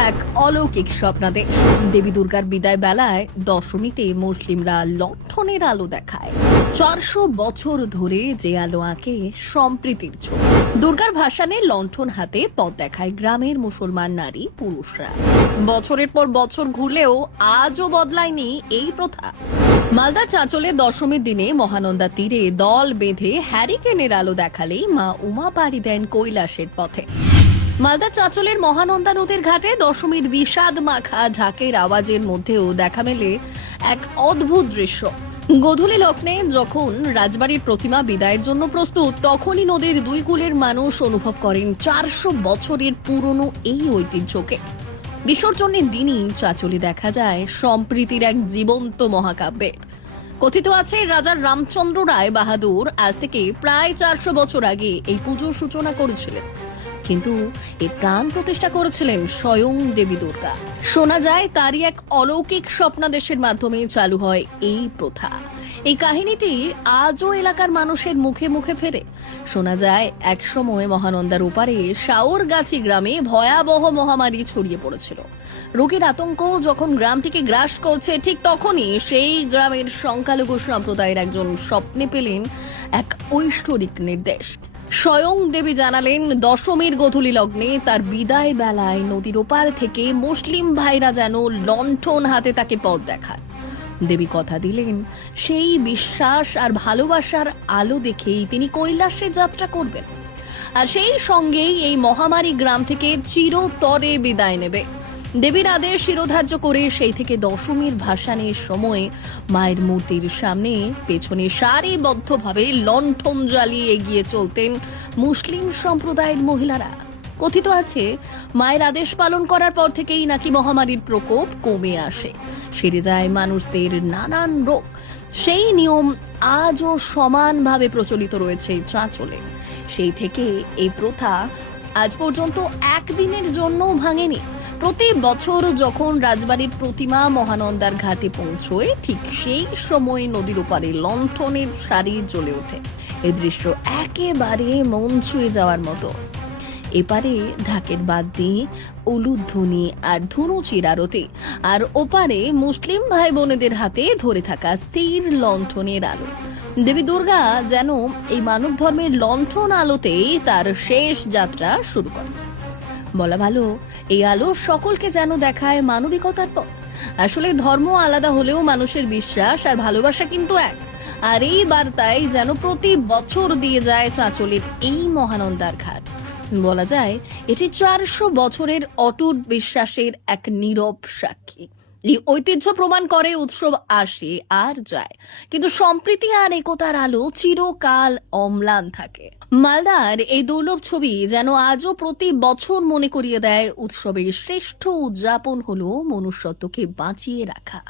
এক অলৌকিক স্বপ্নাদে দেবী দুর্গার বিদায় বেলায় দশমীতে মুসলিমরা লণ্ঠনের আলো দেখায়। 400 বছর ধরে যে আলো আঁকে সম্প্রীতির ছবি। দুর্গার ভাসানে লণ্ঠন হাতে পথ দেখায় গ্রামের মুসলমান নারী পুরুষরা। বছরের পর বছর ঘুরলেও আজও বদলায়নি এই প্রথা। মালদার চাঁচলে দশমীর দিনে মহানন্দা তীরে দল বেঁধে হ্যারিকেনের আলো দেখালেই মা উমা পাড়ি দেন কৈলাসের পথে। মালদার চাঁচলের মহানন্দা নদীর ঘাটে দশমীর বিষাদ মাখা ঢাকের আওয়াজের মধ্যেও দেখা মেলে এক অদ্ভুত দৃশ্য। গোধূলি লগ্নে যখন রাজবাড়ির প্রতিমা বিদায়ের জন্য প্রস্তুত, তখনই নদীর দুই কূলের মানুষ অনুভব করেন 400 বছরের পুরনো এই ঐতিহ্যকে। বিসর্জনের দিনই চাঁচলে দেখা যায় সম্প্রীতির এক জীবন্ত মহাকাব্যের। কথিত আছে রাজা রামচন্দ্র রায় বাহাদুর আজ থেকে প্রায় 400 বছর আগে এই পুজোর সূচনা করেছিলেন, কিন্তু এই প্রাণ প্রতিষ্ঠা করেছিলেন স্বয়ং দেবী দুর্গা। শোনা যায় তারই এক অলৌকিক স্বপ্নাদেশের মাধ্যমে চালু হয় এই প্রথা। এই কাহিনীটি আজও এলাকার মানুষের মুখে মুখে ফেরে। শোনা যায় এক সময় মহানন্দার ওপারে শাওরগাছি গ্রামে ভয়াবহ মহামারী ছড়িয়ে পড়েছিল। রোগীর আতঙ্ক যখন গ্রামটিকে গ্রাস করছে, ঠিক তখনই সেই গ্রামের সংখ্যালঘু সম্প্রদায়ের একজন স্বপ্নে পেলেন এক ঐশ্বরিক নির্দেশ। স্বয়ং দেবী জানালেন দশমীর গোধূলি লগ্নে তার বিদায় বেলায় নদীর ওপার থেকে মুসলিম ভাইরা যেন লণ্ঠন হাতে তাকে পথ দেখায়। দেবী কথা দিলেন সেই বিশ্বাস আর ভালোবাসার আলো দেখেই তিনি কৈলাসে যাত্রা করবেন, আর সেই সঙ্গেই এই মহামারী গ্রাম থেকে চিরতরে বিদায় নেবে। দেবীর আদেশ শিরোধার্য করে সেই থেকে দশমীর ভাসানের সময় মায়ের মূর্তির সামনে পেছনে সারিবদ্ধভাবে লণ্ঠন জ্বালিয়ে এগিয়ে চলতেন মুসলিম সম্প্রদায়ের মহিলারা। কথিত আছে মায়ের আদেশ পালন করার পর থেকেই নাকি মহামারীর প্রকোপ কমে আসে, সেরে যায় মানুষদের নানান রোগ। সেই নিয়ম আজও সমানভাবে প্রচলিত রয়েছে চাঁচলে। সেই থেকে এই প্রথা আজ পর্যন্ত একদিনের জন্য ভাঙেনি। প্রতি বছর যখন রাজবাড়ির প্রতিমা মহানন্দার ঘাটে পৌঁছয়, ঠিক সেই সময় নদীর ওপারে লণ্ঠনের সারি জ্বলে ওঠে। এই দৃশ্য একেবারে মন ছুঁয়ে যাওয়ার মতো। এপারে ঢাকের বাদ্যি, উলুধ্বনি আর ধুনুচির আরতি, আর ওপারে মুসলিম ভাই বোনেদের হাতে ধরে থাকা স্থির লণ্ঠনের আলো। দেবী দুর্গা যেন এই মানব ধর্মের লণ্ঠন আলোতেই তার শেষ যাত্রা শুরু করে। বলা ভালো, এই আলো সকলকে যেন দেখায় মানবিকতার পথ। আসলে ধর্ম আলাদা হলেও মানুষের বিশ্বাস আর ভালোবাসা কিন্তু এক। আর এই বার্তায় যেন প্রতি বছর দিয়ে যায় চাঁচলের এই মহানন্দার ঘাট। বলা যায় এটি 400 বছরের অটুট বিশ্বাসের এক নীরব সাক্ষী। এই ঐতিহ্য প্রমাণ করে উৎসব আসে আর যায়, কিন্তু সম্প্রীতি আর একতার আলো চিরকাল অম্লান থাকে। মালদার এই দুর্লভ ছবি যেন আজও প্রতি বছর মনে করিয়ে দেয় উৎসবের শ্রেষ্ঠ উদযাপন হলো মনুষ্যত্বকে বাঁচিয়ে রাখা।